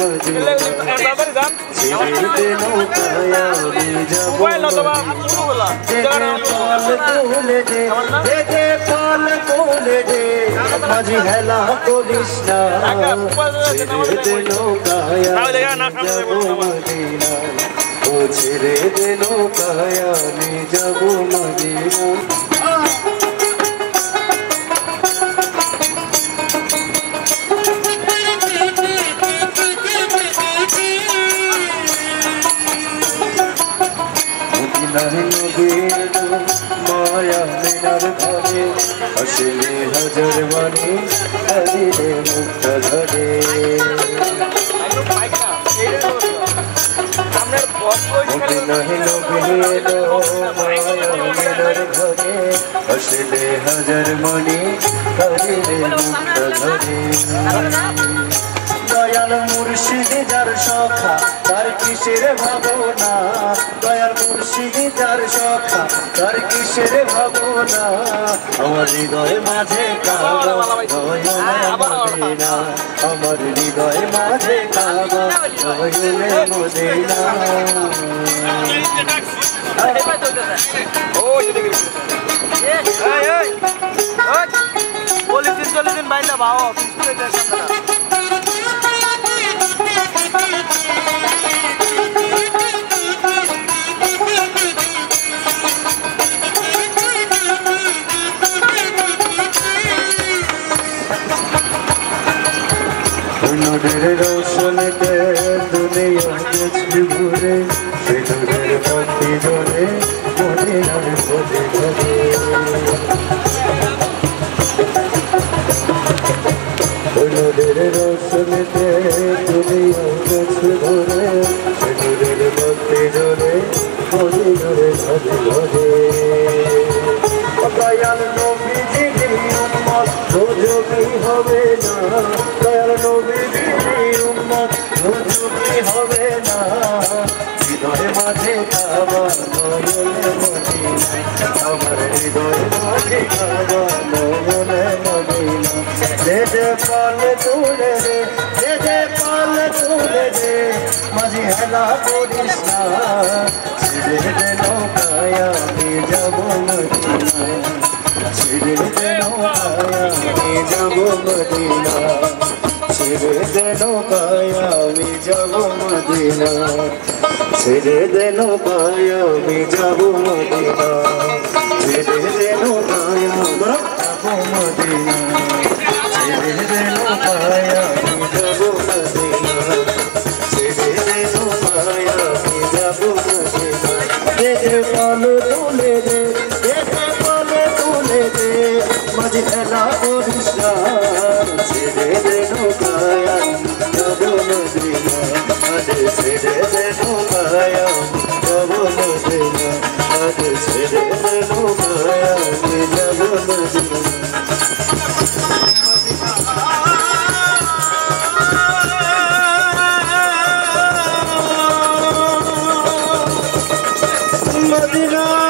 Medina ছেড়ে দে নৌকায় আমি যাব মদিনা দে পাল তুলে দে মাঝি হেলা করিস না ছেড়ে দে নৌকায় আমি যাব মদিনা ও ছেড়ে দে নৌকায় আমি যাব মদিনা মায়া মিনার ঘরে আসলে হাজার বাণী হরিরে মুক্ত ধরে আসলে হাজার মণি হরিরে মুক্ত ধরে দয়াল মুর্শিদ যার সখা তার কিসের ভাবনা দয়াল মুর্শিদ যার সখা তার কিসের ভাবনা আমার হৃদয় মাঝে কাবা মদিনা আমার হৃদয় মাঝে কাবা মদিনা চল্লিশ বাইন্দা ভাও নূরের রোশনীতে দুনিয়া দেখছি ঘুরে সে নূরের বাতি জ্বলে মদিনার খোঁজে ঘরে নূরের রোশনীতে দুনিয়া দেখছি ঘুরে সে নূরের বাতি জ্বলে মদিনার খোঁজে ঘরে দয়াল নবীজি উম্মত রোজকি হবে না দয়াল নবীজি উম্মত রোজকি হবে না হৃদয় মাঝে কাবা নয়নে মদিনা আমার হৃদয় মাঝে কাবা নয়নে মদিনা দে দে পাল তুলে দে দে দে পাল তুলে দে মাঝে হেলা করিস না ছেড়ে দে নৌকায় আমি যাব মদিনা ছেড়ে দে নৌকায় আমি যাব মদিনা ছেড়ে দে নৌকায় আমি যাব মদিনা ছেড়ে দে নৌকায় আমি যাব মদিনা ছেড়ে দে নৌকায় আমি যাব মদিনা ছেড়ে দে নৌকায় আমি যাব মদিনা ছেড়ে দে নৌকায় আমি যাব মদিনা দে দে পাল তুলে দে দে দে পাল তুলে দে মাঝে হেলা করিস না ছেড়ে দে নৌকায় আমি যাব মদিনা ছেড়ে দে নৌকায় আমি যাব মদিনা ছেড়ে দে নৌকায় আমি যাব মদিনা মদিনা